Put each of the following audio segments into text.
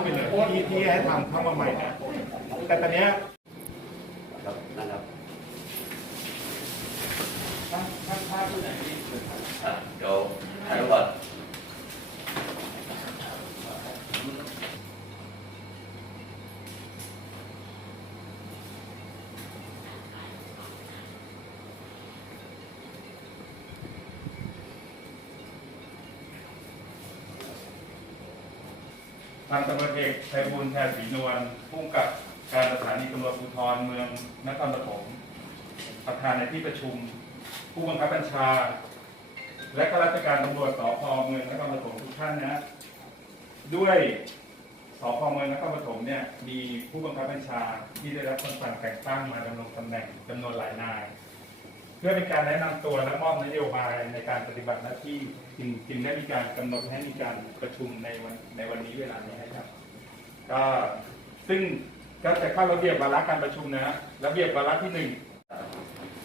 าไปเลยที่ที่ให้ทำเข้ามาใหม่นะแต่ตอนเนี้ยครับนะครับถ้าถ้าถ้าผู้ไหนเดี๋ยวถ่ายรูปก่อน ทางตำรวจเอกชัยบูลแทศรีนวลผู้กำกับการสถานีตำรวจภูธรเมืองนครปฐมประธานในที่ประชุม ผู้บังคับบัญชา และข้าราชการตำรวจสพเมืองนครปฐมทุกท่านนะ ด้วยสพเมืองนครปฐมเนี่ยมีผู้บังคับบัญชาที่ได้รับคำสั่งแต่งตั้งมาดำรงตำแหน่งจำนวนหลายนาย เพื่อเป็นการแนะนำตัวและมอบนโยบายในการปฏิบัติหน้าที่จึงจึงได้มีการกำหนดให้มีการประชุมในวันในวันนี้เวลานี้นะครับ ก็ซึ่งก็จะเข้าระเบียบวาระการประชุมนะระเบียบวาระที่หนึ่ง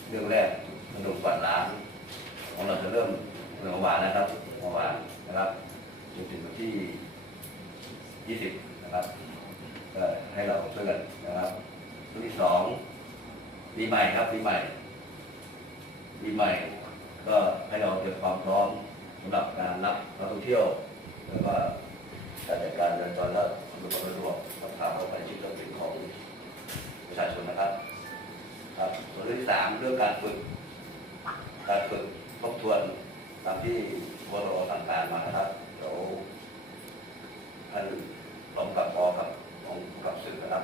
เรื่องแรกขนมกวาดล้างของเราจะเริ่มเมื่อวานนะครับเมื่อวานนะครับจนถึงวันที่ 20 นะครับก็ให้เราช่วยกันนะครับเรื่องที่สองปีใหม่ครับปีใหม่ ปีใหม่ ก็ให้เราเตรียมความพร้อมสำหรับการรับนักท่องเที่ยว แล้วก็การจัดการเดินจรและอำนวยความสะดวกกับทางเข้าไปชีวิตเป็นของประชาชนนะครับ ครับส่วนเรื่องที่สามเรื่องการฝึก การฝึกทบทวนตามที่วรอต่างการมานะครับเดี๋ยวท่านรองกับปอกับรองผู้กับสื่อนะครับ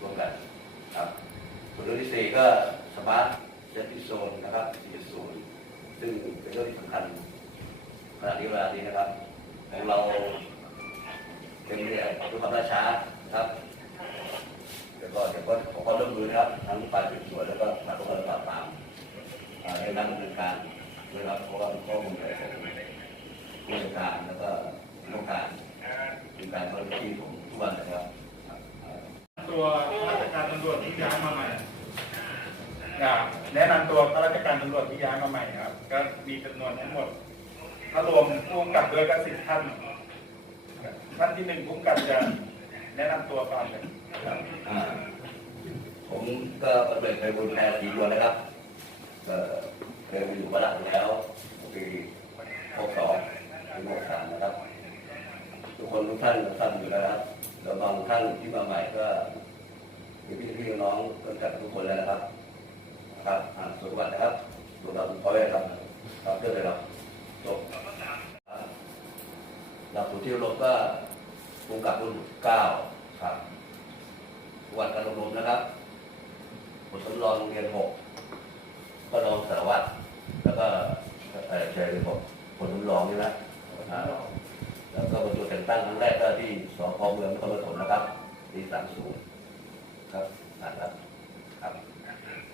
ร่วมกันครับส่วนเรื่องที่สี่ก็สมาร์ทเซฟตี้โซนนะครับ4.0ซึ่งเป็นเรื่องที่สำคัญขณะนี้เวลานี้นะครับของเราเป็นเรื่องด้วยความล่าช้านะครับ แล้วก็เดี๋ยวก็ขอความร่วมมือนะครับทั้งฝ่ายสืบสวนแล้วก็ฝ่ายปกครองปราบปรามอ่าในการดำเนินการด้วยครับเพราะว่าข้อมูลของผู้จัดการแล้วก็ผู้การเป็นการทำหน้าที่ของทุกวันนะครับ ตัวข้าราชการตำรวจที่ย้ายมาใหม่อยากแนะนำตัวข้าราชการตำรวจที่ย้ายมาใหม่ครับ ก็มีจำนวนทั้งหมด ถ้ารวมผู้กำกับด้วยก็สิบท่าน ท่านที่หนึ่งผู้กำกับจะแนะนำตัวก่อนเลย อ่าผมก็เป็นเคยบุญแพรสีดวนนะครับก็ เคยมาอยู่บ้านหลังแล้วปีหกสองปีหกสามนะครับ ทุกคนทุกท่านท่านอยู่แล้วครับแล้วบางท่านที่มาใหม่ก็มีพี่พี่น้องๆรู้จักทุกคนแล้วนะครับครับอ่าสวัสดีนะครับสวัสดีพอเลยครับครับเรื่องเลยครับจบหลักสูตรที่อบรมก็กงกับรุ่นเก้าครับวันการอบรมนะครับบททดลองโรเรียนหกก็รองสารวัตร ก็เอ่อเชิญผมผลทดลองนี่นะอ่าแล้วก็บรรจุแต่งตั้งครั้งแรกก็ที่สพเมืองนครปฐมนะครับปีสามศูนย์ครับนะครับครับ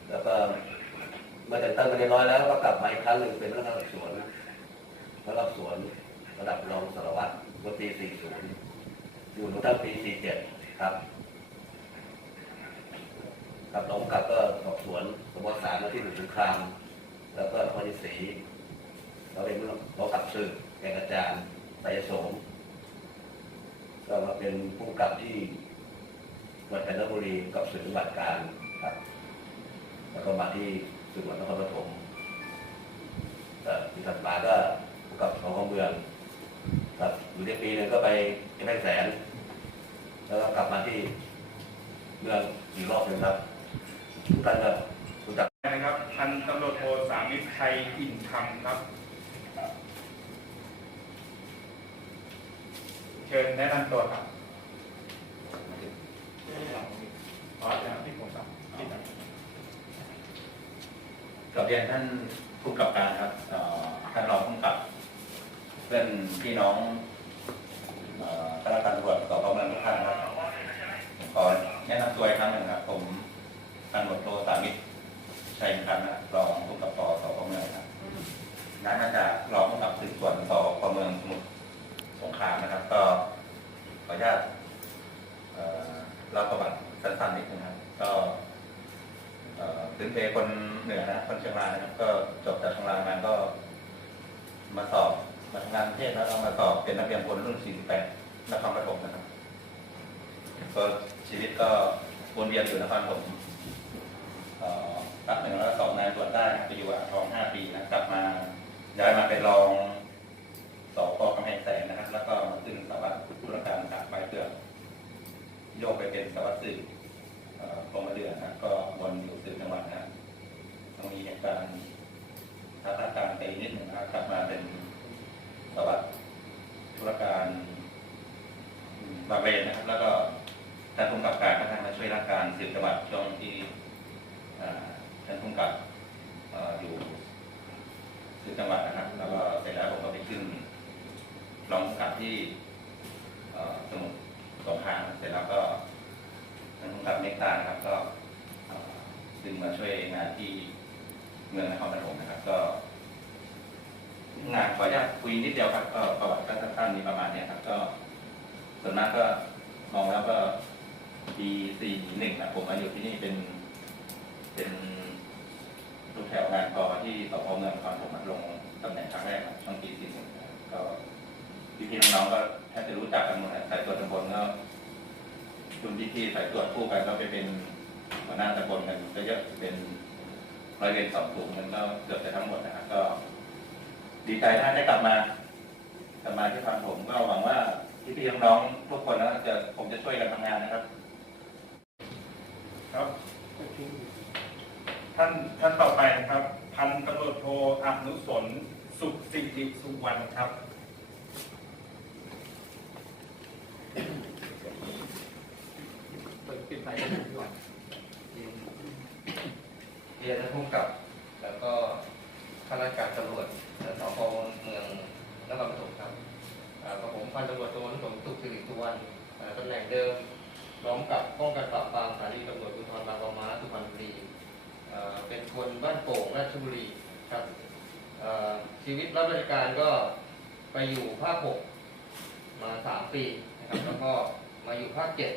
แล้วก็เมื่อแต่งตั้งไปเรียบร้อยแล้วก็กลับมาอีกครั้งหนึ่งเป็นพนักงานสอบสวนพนักงานสอบสวนระดับรองสารวัตรเมื่อปีสี่ศูนย์อยู่ตั้งปีสี่เจ็ดครับครับรองกับก็สอบสวนสมสารมาที่หนึ่งสงคราม แล้วก็นครศรีเราเป็นผู้กำกับสืบแก่งกระจานไตรโสมก็มาเป็นผู้กับที่จังหวัดกาญจนบุรีกับสืบจังหวัดการครับ แล้วก็มาที่สืบจังหวัดนครปฐมเอ่อที่ถัดมาก็ผู้กำกับสพเมืองครับอยู่ในปีหนึงก็ไปที่แม่แสน แล้วก็กลับมาที่เมืองอีกรอบหนึ่งครับทุกท่านก็รู้จัก นะครับพันตำรวจโทสามิตรชัยอิ่นคำครับ เชิญแนะนำตัวครับอ๋อเดี๋ยวที่ผมครับที่ครับกับเรียนท่านผู้กำกับการครับเอ่อท่านรองผู้กำกับ เพื่อนพี่น้องเอ่อข้าราชการตำรวจสพเมืองทุกท่านครับผมขอแนะนำตัวอีกครั้งหนึ่งครับ ผมพันตำรวจโทสามิตรชัยอินทร์ครับนะรองผู้กำกับปสพเมืองครับย้ายมาจากรองผู้กำกับสืบสวนสพเมืองสมุทรสงครามนะครับ ก็ขออนุญาตเอ่อเล่าประวัติสั้นๆนิดนึงครับก็ เอ่อพื้นเพคนเหนือนะคนเชียงรายนะครับ ก็จบจากเชียงรายมาก็ มาสอบมาทำงานกรุงเทศแล้วก็มาสอบเป็นนักเรียนพลรุ่น 48นครปฐมนะครับ ก็ชีวิตก็ว นเวียนอยู่นครปฐมอ่อรับหนึ่งแล้วสองนายตรวจได้ไปอยู่อ่างทองห้าปีนะกลับมาย้ายมาเป็นรองสปกำแพงแสนนะครับ แล้วก็มาขึ้นสารวัตรธุรการจากใบเตือกโยกไปเป็นสารวัตรสืบเอ่อกรมเรือนะก็วนอยู่สืบจังหวัดนะครับต้องมีเหตุการณ์ท้าทายการไปนิดหนึ่งนะครับกลับมาเป็นสารวัตรธุรการบางเรนนะครับ แล้วก็ ท่านผู้กับการก็ท่านมาช่วยราชการสืบจังหวัดช่วงที่ท่านผู้กับออยู่สืบจังหวัดนะครับ แล้วก็เสร็จแล้วผมก็ไปขึ้นรองผู้กับที่สมุทรสงครามเสร็จแล้วก็ท่านผู้กับเมตตานะครับ ก็เอ่อดึงมาช่วยงานที่เมืองนครปฐมนะครับ ก็งานขออนุญาตคุยนิดเดียวครับก็ประวัติก็สั้นๆมีประมาณนี้ครับ ก็ส่วนมากก็มองแล้วก็ ปีสี่หนึ่งนะผมมาอยู่ที่นี่เป็น เป็นลูกแถวงานกอที่สพเมืองนครผมมาลงตำแหน่งครั้งแรกช่วงปีสี่หนึ่งก็พี่ๆน้องๆก็แทบจะรู้จักกันหมดนะสายตรวจตำบลก็รุ่นพี่ๆสายตรวจคู่กันก็ไปเป็นหัวหน้าตำบลกันก็เยอะเป็นร้อยเวรสอบสวนมันก็เกือบจะทั้งหมดนะครับก็ ดีใจท่านได้กลับมากลับมาที่ทางผมก็หวังว่าพี่ๆน้องๆทุกคนนะจะผมจะช่วยกันทำงานนะครับ ครับท่านท่านต่อไปนะครับ พันตำรวจโทอนุสนสุขสิริสุวรรณครับเปิดปิดไฟก่อนเรียนท่านผู้กำกับ แล้วก็ข้าราชการตำรวจสพเมืองนครปฐมครับกับผมพันตำรวจโทนุสมสุขสิริสุวรรณตำแหน่งเดิมพร้อมกับป้องกันปราบ คนบ้านโป่งราชบุรีครับชีวิตรับราชการก็ไปอยู่ภาคหกมาสามปีนะครับแล้วก็มาอยู่ภาคเจ็ด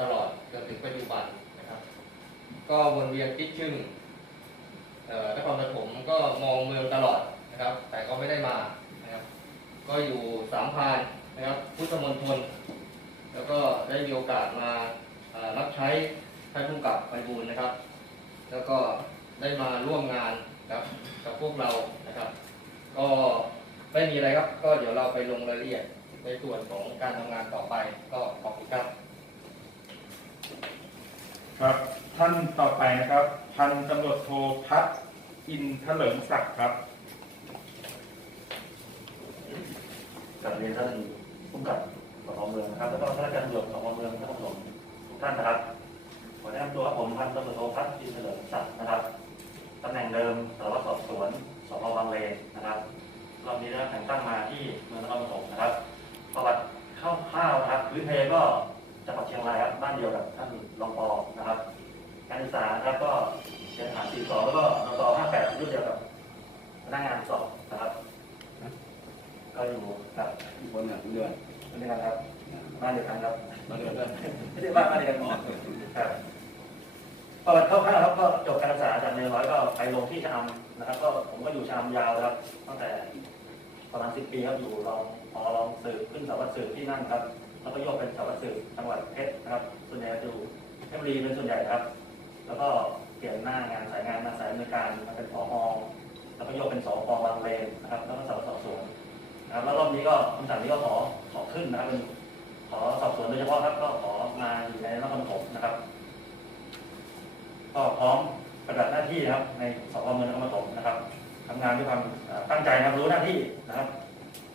ตลอดจนถึงปัจจุบันนะครับ ก็วนเวียนคิดชึ่งนครปฐมก็มองเมืองตลอดนะครับ แต่ก็ไม่ได้มานะครับ ก็อยู่สามพานนะครับ พุทธมณฑลแล้วก็ได้มีโอกาสมารับใช้ท่านผู้กับไปบูลย์นะครับ แล้วก็ ได้มาร่วมงานกับกับพวกเรานะครับ ก็ไม่มีอะไรครับ ก็เดี๋ยวเราไปลงรายละเอียดในส่วนของการทำงานต่อไปก็ขอบคุณครับ ครับ ท่านต่อไปนะครับ พันตำรวจโทพัฒน์อินทเถลิงศักดิ์ครับ กับเรียนท่านผู้กำกับสพเมืองนะครับแล้วก็ข้าราชการตำรวจสพเมืองนครปฐมทุกท่านนะครับขอแนะนำตัวครับผมพันตำรวจโทพัฒน์อินเฉลิมศักดิ์นะครับ ตำแหน่งเดิมสารวัตรสอบสวนสพบางเลนนะครับรอบนี้ได้รับแต่งตั้งมาที่เมืองนครปฐมนะครับ ประวัติคร่าวๆนะครับพื้นเพก็จังหวัดเชียงรายครับบ้านเดียวกับท่านรองปอนะครับการศึกษานะครับก็เรียนฐาน42 แล้วก็นต58รุ่นเดียวกับพนักงานสอบนะครับ ก็อยู่กับอีกคนหนึ่งเดือนคนเดียวกันครับบ้านเดียวกันครับมาเดือนเดือนไม่ได้บ้านบ้านเดียวกันครับ ประวัติคร่าวๆครับก็จบการศึกษาจากเนร้อยก็ไปลงที่ชะอำนะครับ ก็ผมก็อยู่ชะอำยาวนะครับ ตั้งแต่ประมาณสิบปีครับอยู่รองพอรองสืบขึ้นสารวัตรสืบที่นั่นครับ แล้วก็โยกเป็นสารวัตรสืบจังหวัดเพชรนะครับ ส่วนใหญ่อยู่เพชรบุรีเป็นส่วนใหญ่ครับ แล้วก็เปลี่ยนหน้างานสายงานมาสายอำนวยการมาเป็นผอแล้วก็โยกเป็นสปบางเลนนะครับ แล้วก็สารวัตรสอบสวนนะครับ แล้วรอบนี้ก็คำสั่งนี้ก็ขอขอขึ้นนะครับเป็นขอสอบสวนโดยเฉพาะครับ ก็ขอมาอยู่ในนครปฐมนะครับ ก็พร้อมปฏิบัติหน้าที่นะครับ ในสพเมืองนครปฐมนะครับทำงานด้วยความเอ่อตั้งใจนะครับรู้หน้าที่นะครับ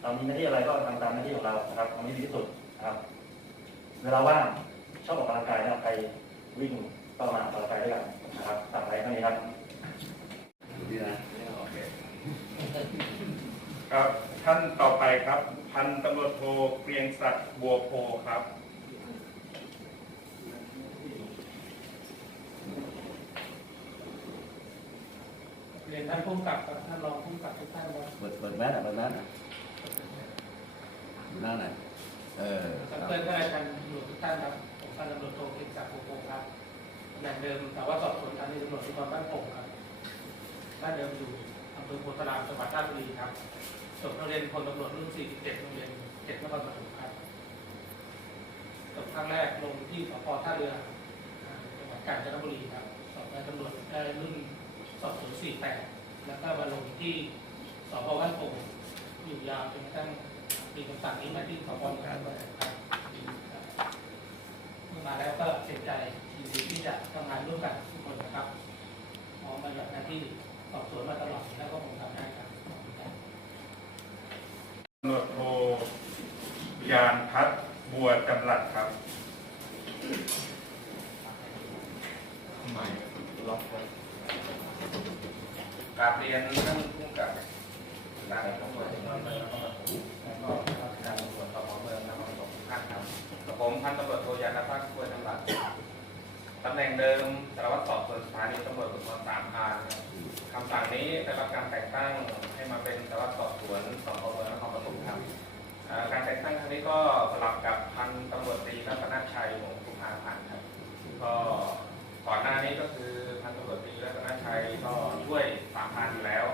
เรามีหน้าที่อะไรก็ทำตามหน้าที่ของเรานะครับทำให้ดีที่สุดนะครับ เวลาว่างชอบออกกำลังกายนะครับไปวิ่งก็มาออกกำลังกายด้วยกันนะครับฝากไว้เท่านี้ครับอยู่ที่นะโอเคครับท่านต่อไปครับ พันตำรวจโทเกรียงศักดิ์บัวโพครับ เรียนท่านผู้กำกับกับท่านรองผู้กำกับทุกท่านครับเปิดเปิดแมสอะเปิดแมสอะอยู่หน้าไหนเออคกัรับบเพื่อนข้าราชการตำรวจทุกท่านครับผมพันตำรวจโทเอกศักดิ์โกโกครับตำแหน่งเดิมสารวัตรสอบสวนสถานีตำรวจภูธรบ้านโป่งครับบ้านเดิมอยู่อำเภอโพธารามจังหวัดราชบุรีครับจบนักเรียนพลตำรวจรุ่น 47 โรงเรียนเจ็ดนครปฐมครับจบภาครั้งแรกลงที่สพท่าเรือจังหวัดกาญจนบุรีครับสอบนายตำรวจได้รุ่น สอบสวน48 แล้วก็มาลงที่สพบ้านโป่งอยู่ยาวจนกระทั่งมีคำสั่งนี้มาที่สพเมืองครับเมื่อมาแล้วก็เสียใจยินดีที่จะทำงานร่วมกันทุกคนนะครับมองมาจากหน้าที่สอบสวนมาตลอดแล้วก็คงทำได้ครับขอบคุณครับตำรวจโทยานพัฒน์บัวจำหลัดครับก ราบเรียนท่านผู้กับการตำรวจนครเมืองนครปฐมและก็การตำรวจสพเมืองนครปฐมทุกท่านครับกับผมพันตำรวจโทยานพัฒน์บัวจำหลัดตำแหน่งเดิมสารวัตรสอบสวนสถานีตำรวจภูธรสามพานคำสั่งนี้ได้รับการแต่งตั้งให้มาเป็นสารวัตรสอบสวนสพเมืองนครปฐมครับการแต่งตั้งครั้งนี้ก็สลับกับพันตำรวจตรีรัตนชัยหงสุภาพันธ์ครับก็ก่อนหน้านี้ก็คือพันตำรวจตรีรัตนชัยก็ช่วย พรานอยู่แล้ว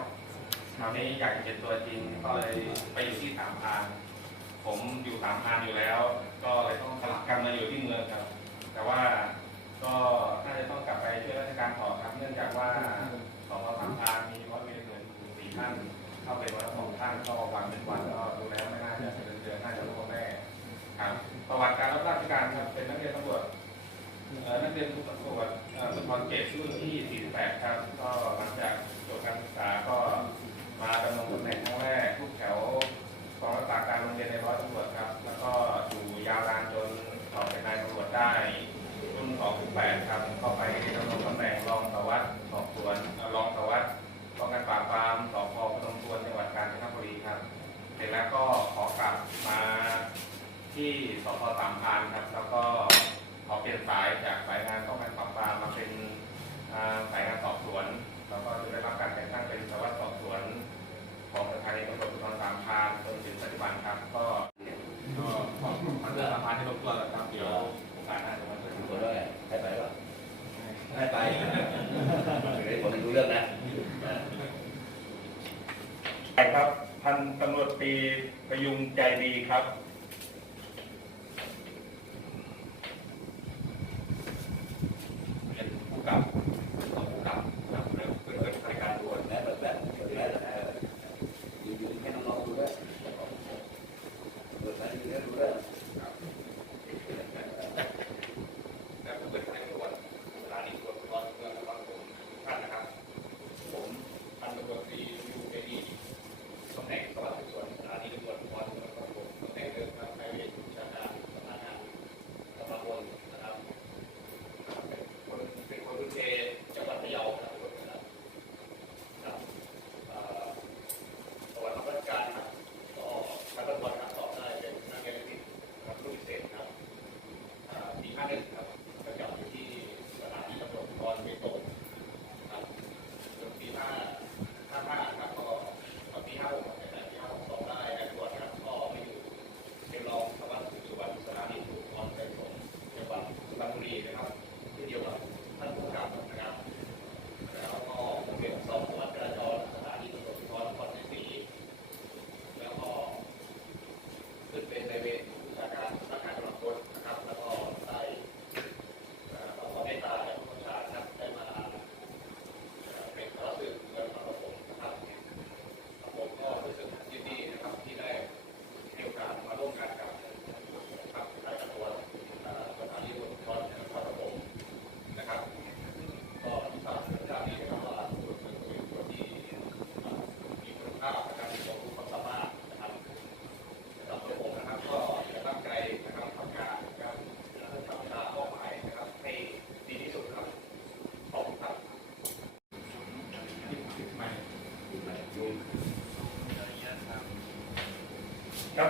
คราวนี้อยากจะเห็นตัวจริงก็เลยไปอยู่ที่สามพรานผมอยู่สามพรานอยู่แล้ว ก็เลยต้องสลับกันมาอยู่ที่เมืองครับ แต่ว่าก็น่าจะต้องกลับไปช่วยราชการต่อครับ เนื่องจากว่าสองสามพรานมีร้อยเวรเดือนสี่ท่านเข้าไปวันละสองท่านก็วันเป็นวันก็ ให้ไปเดี๋ยวผมรู้เรื่องนะไปครับ พันตำรวจตีประยุงใจดีครับ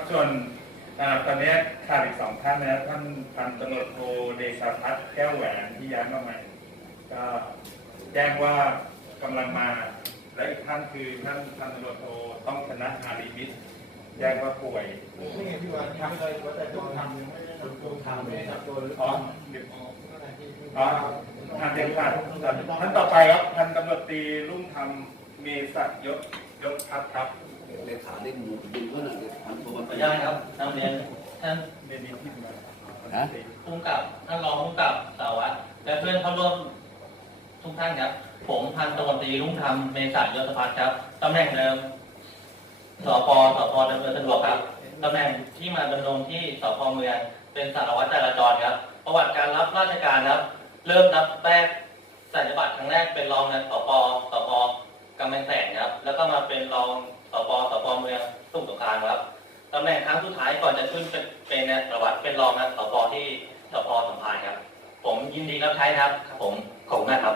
ส่วนอตอนนี้ขาดอีกสองท่านนะท่านพันตำรวจโทเดชาพัฒน์แก้วแหวนที่ย้ายมาใหม่ก็แจ้งว่ากำลังมา และอีกท่านคือท่านพันตำรวจโทต้องชนะอารีมิตแจ้งว่าป่วยนี่ไงพี่วันทำเลยว่าแต่ต้องทำยังไม่ได้ทำตัวทำไม่ได้ตัวหรืออ๋อเดี๋ยวอ๋ออ๋อทางเดียวกันท่านต่อไปครับพันตำรวจตีรุ่งธรรมเมศักดิ์ยศยศพัฒครับ เลขาเล่นหมูดึงเขาหน่อยเลยทำตัวมันขออนุญาตครับนักเรียนท่านเรียนดีที่มาขนะผู้กำกับท่านรองผู้กำกับสารวัตรและเพื่อนเข้าร่วมทุกท่านครับ ผมพันตำรวจตรีรุ่งธรรมเมษายศพัฒน์ครับตำแหน่งเดิมสปสพดำเนินสะดวกครับตำแหน่งที่มาดำรงที่สพเมืองเป็นสารวัตรจราจรครับ ประวัติการรับราชการครับ เริ่มรับแรกสัญญบัตรครั้งแรกเป็นรองในสปสพกำแพงแสนครับ แล้วก็มาเป็นรอง สปสพเมืองสมุทรสงครามครับตำแหน่งครั้งสุดท้ายก่อนจะขึ้นเป็นเป็นนายสารวัตรเป็นรองนะสปที่สพสัมพันธ์ครับ ผมยินดีรับใช้ครับผมขอบคุณมากครับ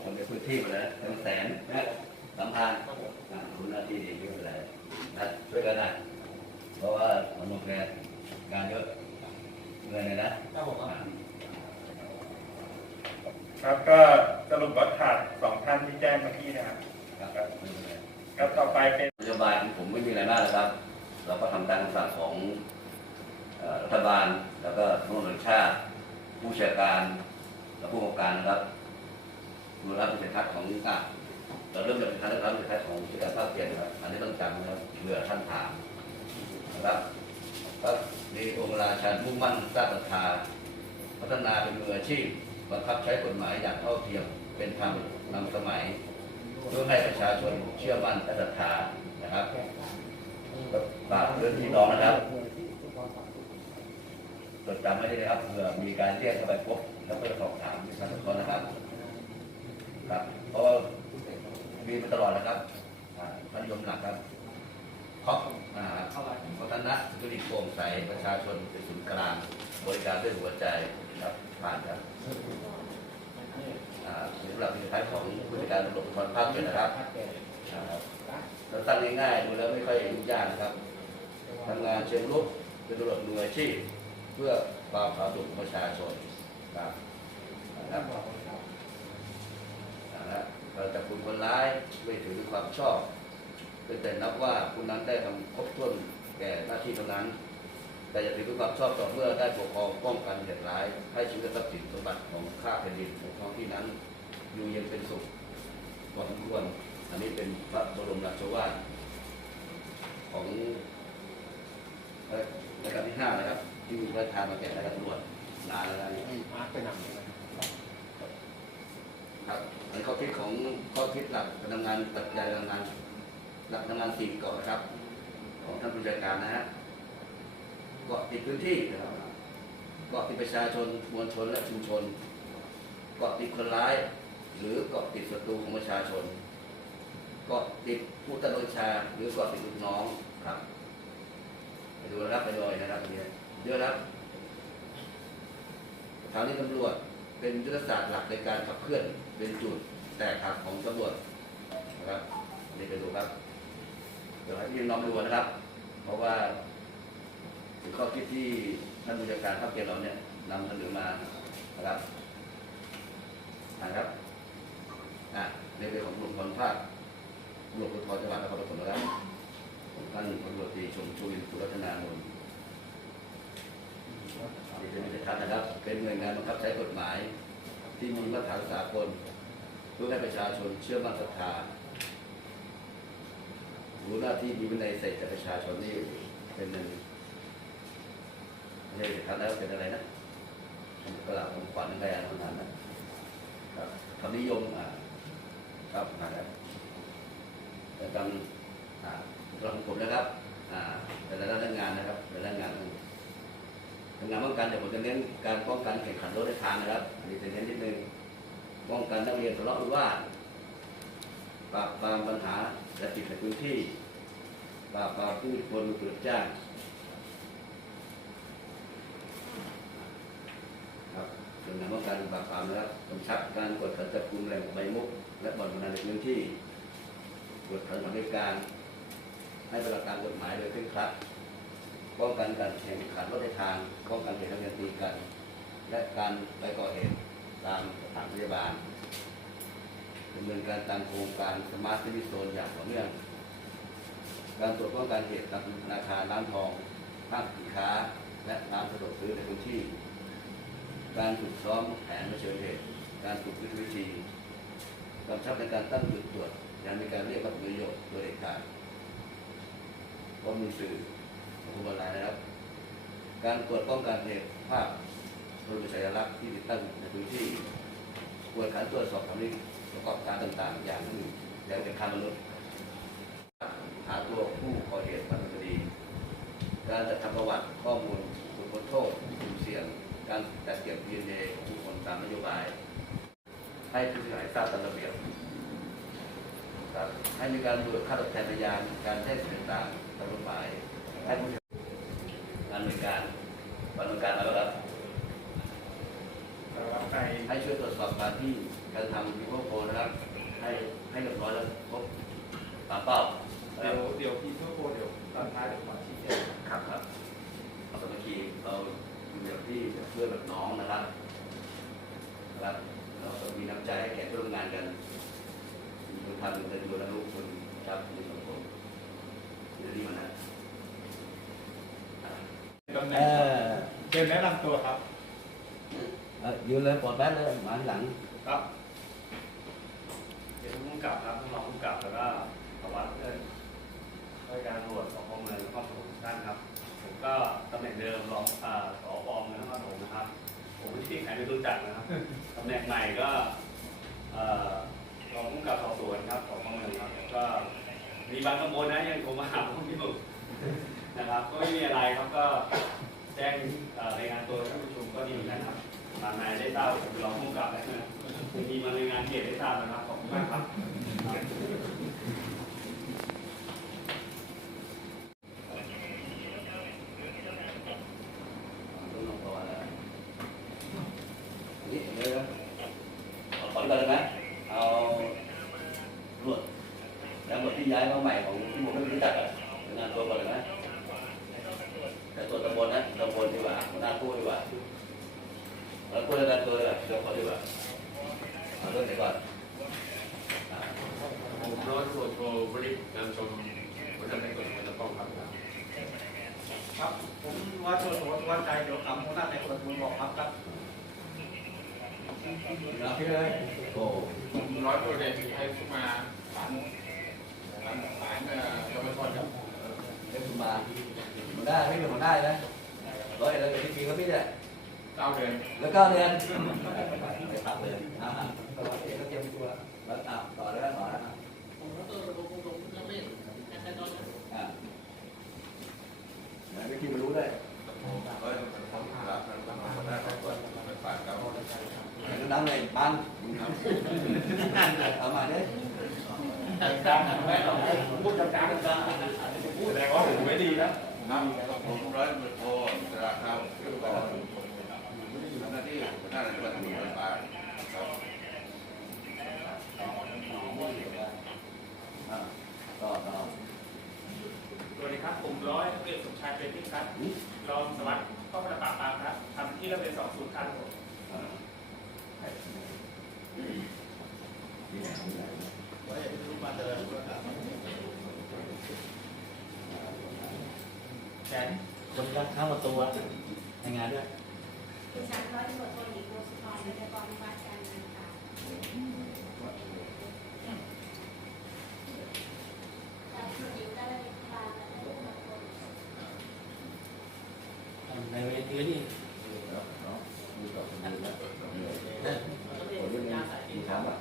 คนในพื้นที่หมดเลยนะเป็นแสนนะสัมพันธ์อ่าคุณหน้าที่ดีไม่เป็นไรนะช่วยกันนะเพราะว่ามันลงแรงงานเยอะเงินเลยนะครับผมอ่าครับก็สรุปว่าขาดสองท่านที่แจ้งเมื่อกี้นะครับ ครับไม่เป็นไรครับต่อไปเป็นนโยบายของผมไม่มีอะไรมากนะครับ เราก็ทำตามคำสั่งของรัฐบาลแล้วก็ทุกหน่วยชาติ ผู้เชี่ยวการและผู้ประกอบการนะครับดูรับเป็นทัศน์ของอะเราเริ่มจากเป็นทัศน์นะครับเป็นทัศน์ของกิจการภาคเพียรนครับอันนี้ต้องจำนะครับเผื่อท่านถามนะครับก็มีองค์ราชันมุ่งมั่นสร้างศรัทธาพัฒนาเป็นมืออาชีพบังคับใช้กฎหมายอย่างเท่าเทียมเป็นธรรมนำสมัย เพื่อให้ประชาชนเชื่อมั่นและศรัทธานะครับฝากเรื่องพี่น้องนะครับจดจำไว้ได้นะครับเผื่อมีการเรียกเข้าไปพบแล้วก็สอบถามท่านทุกคนนะครับ ครับเพราะว่ามีมาตลอดนะครับอ่าพระนิยมหลักครับเพราะอ่าเพราะท่านนะสุจริตโปร่งใสประชาชนเป็นศูนย์กลาง บริการด้วยหัวใจครับผ่านครับอ่า สำหรับผลิตภัณฑ์ของผู้จัดการตำรวจภูธรภาคเจ็ดนะครับเราตั้งง่ายๆดูแล้วไม่ค่อยยุ่งยากนะครับทำงานเชิงรุกเป็นตำรวจมืออาชีพเพื่อความผาสุกขประชาชนครับนะครับเราจะคุณคนร้ายไม่ถือความชอบเป็นแต่นับว่าคุณนั้นได้ทำครบถ้วนแก่หน้าที่เท่านั้น แต่อย่าถือเป็นความชอบต่อเมื่อได้ปกครองป้องกันเหตุร้าย ให้ชีวิตทรัพย์สินสมบัติของข้าแผ่นดินของท้องที่นั้น อยู่เย็นเป็นสุขพอสมควรอันนี้เป็นพระบรมราชวาทของรัชกาลที่ห้านะครับ ที่มีพระราชทานมาแก่นายตำรวจนานแล้วนะนี่มาร์คไปนำเลยครับอันข้อคิดของข้อคิดหลักการทำงานตัดใจกาทำงานหลักทำงานสี่ก่อนนะครับ ของท่านผู้จัดการนะฮะ เกาะติดพื้นที่นะครับเกาะติดประชาชนมวลชนและชุมชน เกาะติดคนร้าย หรือเกาะติดศัตรูของประชาชน เกาะติดผู้ตัดโดยชา หรือเกาะติดลูกน้องครับไปดูนะครับไปเลยนะครับอันนี้เยอะนะครับสถานีตำรวจเป็นยุทธศาสตร์หลักในการขับเคลื่อนเป็นจุดแตกหักของตำรวจนะครับนนี่ไปดูครับเดี๋ยวให้พี่น้องดูนะครับ เพราะว่า เป็นข้อคิดที่ท่านผู้จัดการภาคเกียรเราเนี่ยนำเสนอมานะครับนะครับอะในเรื่องของกลุ่มคนภาคกลุ่มภูธรจังหวัดนครปฐมนะครับของท่านพลตรวจตรีชมชูวินสุรัตนานนท์นี่เป็นวิทยานะครับ เป็นหน่วยงานบังคับใช้กฎหมาย ที่มีมาตรฐานสากลเพื่อให้ประชาชนเชื่อมั่นศรัทธารู้หน้าที่มีวินัยใส่ใจประชาชนนี่เป็นหนึ่ง นี่ทำแล้วเป็นอะไรนะกระดาษของขวัญอะไรอะไรนั้นนะครับคำนิยมอ่าครับนะครับแต่กำอ่าสำหรับผมนะครับอ่าแต่ละด้านงานนะครับแต่ละงานทำงานป้องกันแต่ผมจะเน้นการป้องกันแข่งขันรถในทางนะครับอันนี้จะเน้นนิดนึงป้องกันนักเรียนทะเลาะวิวาทปราบปรามปัญหาและติดในพื้นที่ปราบปรามผู้มีคนมีปืนจ้าง ครับ ส่วนงานป้องกันปราบปรามนะครับกำชับการกดขันจับกลุ่มแหล่งใบมุก และบ่อนพนันในพื้นที่กดขันสำเร็จการ ให้เป็นหลักการกฎหมายโดยเคร่งครัดป้องกันการแข่งขันรถในทาง ป้องกันเหตุการณ์ตีกัน และการไปก่อเหตุตามสถานพยาบาลดำเนินการตามโครงการสมาร์ทซิตี้โซนอย่างต่อเนื่อง การตรวจป้องกันเหตุตามธนาคารร้านทองห้างสินค้า และร้านสะดวกซื้อในพื้นที่ การฝึกซ้อมแผนเผชิญเหตุ การฝึกยุทธวิธีกำชับในการตั้งจุดตรวจยังมีการเรียกรับประโยชน์โดยเด็ดขาดก็มีสื่อของคุณอนไลน์นะครับ การตรวจป้องกันเหตุภาพโดยสัญลักษณ์ที่ติดตั้งในพื้นที่ควรการตรวจสอบทำให้ประกอบการต่างๆ อย่างอื่นอย่างเป็นคามนุษย์หาตัวผู้ก่อเหตุดำเนินคดี การจัดทำประวัติข้อมูลบุคคลโทษกลุ่มเสี่ยง การจัดเก็บ DNA ของบุคคลตามนโยบาย ให้ผู้เสียหายทราบตามระเบียบครับให้มีการดูค่าตอบแทนพยานการแจ้งสิทธิต่างๆตามกฎหมายให้ผู้เสียหายการดำเนินการดำเนินการมาแล้วครับสารวัตรไทยให้ช่วยตรวจสอบการที่การทำวิโโพนะครับ ให้ให้เรียบร้อยแล้วครบตามเป้านะคเดี๋รัยบวเดี๋ยวพี่เพื่อโพเดี๋ยวตอนท้ายเดี๋ยวขอชี้แจงครับครับเราสามัคคีเรา อยู่แบบที่เพื่อนแบบน้องนะครับนะครับ เราต้องมีน้ำใจให้แก่เพื่อนร่วมงานกันมีคุณธรรมเป็นดูแลลูกคุณครับในสังคมเดี๋ยวนี้มันนะตำแหน่งครับเชิญแนะนำตัวครับเอ่อยืนเลยปลดแป๊บเลยมาที่หลังครับเดี๋ยวผู้กำกับครับผู้รองผู้กำกับแล้วก็สารวัตรเพื่อนราชการตำรวจสพเมืองนครปฐมทุกท่านครับผม ก็ตำแหน่งเดิมรองอ่าสพเมืองนะครปฐมนะครับผมไม่ที่ใครไม่รู้จักนะครับตำแหน่งใหม่ก็เอ่อรองผู้กำกับสอบสวนครับสพเมืองครับก็มีบางตำบลนะยังโทรมาหาผมอยู่นะครับ ก็ไม่มีอะไรครับก็แจ้งเอ่อรายงานตัวท่านผู้ชมก็ดีนะครับทางนายได้ทราบผมเป็นรองผู้กำกับแล้วนะมีมารายงานเหตุได้ทราบนะครับขอบคุณมากครับ แล้วผู้รายงานตัวเลยเดี๋ยวขอดีกว่าเอาเรื่องไหนก่อนผมร้อยตรวจโทบริษนามชมหัวหน้าในส่วนของจะต้องกันครับครับ ผมว่าตัวสวัสดวันใจเดี๋ยวคำหัวหน้าในส่วนบุญบอกครับครับเอาที่เลยโอ้ผมร้อยตำรวจเอกให้มาศาลศาลศาลเอ่อเยาวชนครับเล่นคุณมามันได้ไม่เป็นมันได้นะร้อยเอ็ดแล้วเป็นที่ปีแล้วพี่เนี่ย เก้าเดือนแล้วก็เดือนไปตัดเลยอ่าก็เตรียมตัวแล้วอ่าต่อแล้วต่อแล้วอะอ่าไหนไม่คิดมารู้เลยร้อยตำรวจผมรับรับหัวหน้าสอนไปฝากเขาไหนก็ดังเลยปังเอามาเนี่ยพูดกางๆกลางพูดแสดงว่าหูไม่ดีแล้วครับผมร้อยตำรวจโทสระคามเพื่อก่อนทำ น้าที่หัวหน้าในจังหวัดสมุทรปราการครับอ่าต่อต่อสวัสดีครับผมร้อยเอกสมชายเป็นที่ครับรองสารวัสดิ์ข้อประปราบปรามครับทำที่ระเบียบสองศูนย์ครับผมอ่าที่ไหนที่ไหนแขนคนยักข้ามประตูอะทำงานด้วย ดิฉันร้อยตำรวจโทหญิงโรสกรในกองวิวัฒน์การเงินค่ะจากผู้หญิงก็ได้มีการและมาคนในเวทีนี่มีต่อคนอื่นแล้วคนที่มีมีถามอะ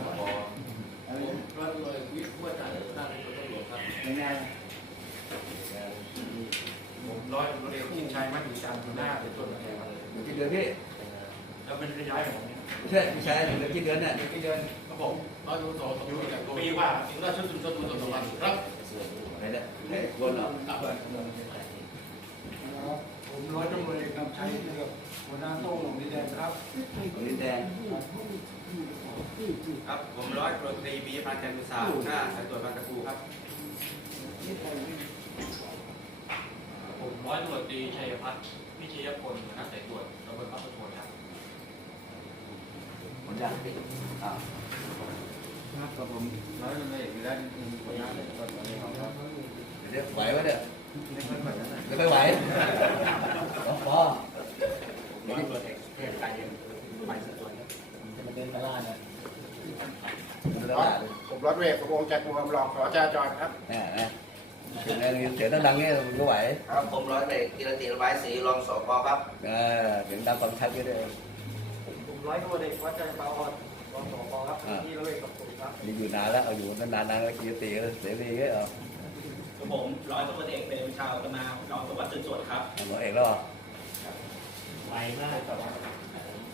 ร้ร้อกคนตรวมร้อยตำรวจเอกยิงชัยมัตติจันทร์หน้าเป็นต้นแบบครับกี่เดือนพี่แล้วเป็นระยะของเนี่มใช่ไม่ใช่เหลือกี่เดือนเนี่ยกี่เดือนครับผมร้อยตำรวจโทสมบูรณ์จากปีว่าถึงเราชสุนทรภูมิสมบัติครับอะไเนี่ยไม่ควรหรอกผมร้อยตำรวจเอกนำชัยเลือกหัวหน้าโต้งหลงดินแดงครับดินแดง ครับ ผมร้อยตำรวจตรีปียพันธ์จันทร์สาหน้าสายตรวจบางตะปูครับ ผมร้อยตำรวจตรีชัยพัฒน์วิชยพลนักสายตรวจตำบลพระประโทนครับหมดยังอ่าครับผมร้อยตำรวจเอกวิรัตอินทร์ผลงานเลยก็ตอนนี้ครับเดี๋ยวไหวไหมเนี่ยไม่ค่อยไหวแล้วนะไม่ค่อยไหวพอ ร้อยตำรวจเอกเทพไกรเย็นไปสตัวครับจะมาเดินตลาดนะ ดูตลาดเลย ผมร้อย เวทประวงจากเมืองรองขอจราจรครับแน่นะเสียงดังเสียงดังๆเนี่ยมันก็ไหวครับผมร้อยเอกกิรติระบายสีรองสพครับเออเสียงดังฟังชัดก็ได้ผมร้อยตำรวจเอกวัชชัยเปาอ่อนรองสปครับที่ระเวกกับผมครับมีอยู่นานแล้วเอาอยู่นานๆนานๆแล้วกี่ตีแล้วเสียดีก็เอาผมร้อยตำรวจเอกเป็นชาวตะนาวหนองสวัสดิ์สืบสวนครับหมอเอกแล้วเหรอไวมากแต่ว่า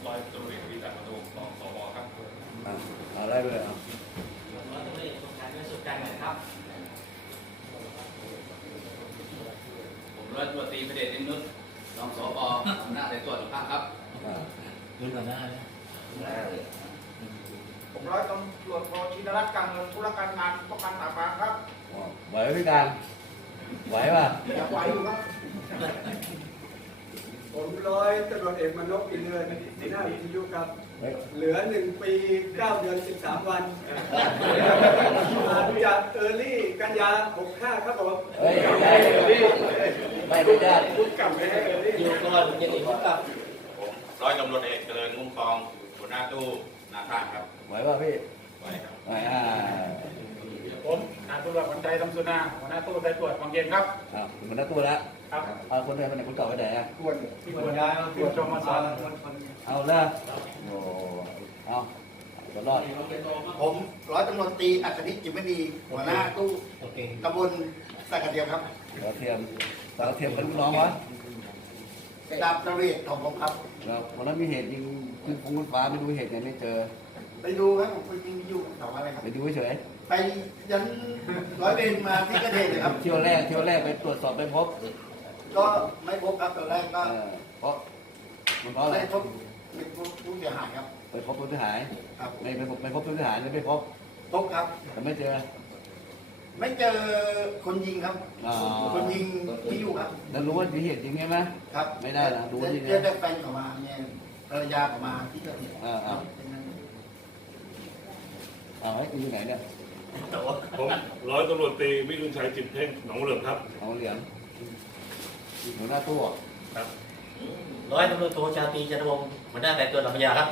ร้อยตำรวจเอกวิจักรประตูของสวครับอะเอาได้เลยเอา ชายด้วยสุดใจนะครับ ผมร้อยตำรวจตรีประเดชอินนุชรองสปหน้าสายตรวจทุกภาคครับอ่ายืนก่อนหน้านะผมร้อยตำรวจโทชินรัตน์การเงินธุรการงานป้องกันปราบปรามครับไหวไหมพี่การไหวป่ะอยากไหวอยู่ครับ ผมร้อยตำรวจเอกมนพอินเรือนหัวหน้าวิทยุครับ เฮ้ยเหลือหนึ่งปีเก้าเดือนสิบสามวันหลังจากเออร์ลี่กันยาหกห้าครับผมเฮ้ยไม่ได้ไม่ไม่ได้พูดกลับไปให้เออร์ลี่อยู่ก่อนเย็นอีกครับผมร้อยตำรวจเอกเจริญมุ่งฟองหัวหน้าตู้นาข้างครับไหวป่ะพี่ไหวครับไหวอ่าผมนายตำรวจวันใจทำสุนาหัวหน้าตู้สายตรวจบางเย็นครับอะมันนักตัวแล้ว ครับเอาคนไหนคนไหนคนเก่าไปไหนอะส่วนที่คนย้ายที่ชมมาสอนเอาละโอ้เอาตัวรอดผมร้อยตำรวจตีอัศนิจิมณีหัวหน้าตู้โอเคตำบลสักกระเดียมครับสาวเทียมสาวเทียมเป็นลูกน้องวะดาบตระเวทของผมครับแล้ววันนั้นมีเหตุยิงขึ้นฟงขึ้นฟ้าไม่รู้เหตุไหนไม่เจอ ไปดูครับผมไปยิงอยู่แถวอะไรครับไปดูเฉยไปยันร้อยเวรมาที่เกระเทศเลยครับเที่ยวแรกเที่ยวแรกไปตรวจสอบไปพบ ก็ไม่พบครับตอนแรกก็เออเพราะมันเพราะอะไรไม่พบไม่พบผู้เสียหายครับ ไปพบผู้เสียหายครับไม่ไปพบไม่พบผู้เสียหายไม่ไปพบพบครับ แต่ไม่เจอ ไม่เจอคนยิงครับ อ๋อ คนยิงที่อยู่ครับแล้วรู้ว่ามีเหตุจริงไหม ครับไม่ได้นะดูที่นี่เรียกแต่แฟนเขามาเนี่ยภรรยาเขามาที่เกิดเหตุอ่าอ่าเอาให้คุณอยู่ไหนเนี่ยผมร้อยตำรวจตรีวิรุณชัยจิตเพ่งหนองเหลืองครับ เอาเหรียญ หัวหน้าตู้ครับร้อยตำรวจโทชาตรีจันทวงศ์หัวหน้าแต่ตัวลำยาครับ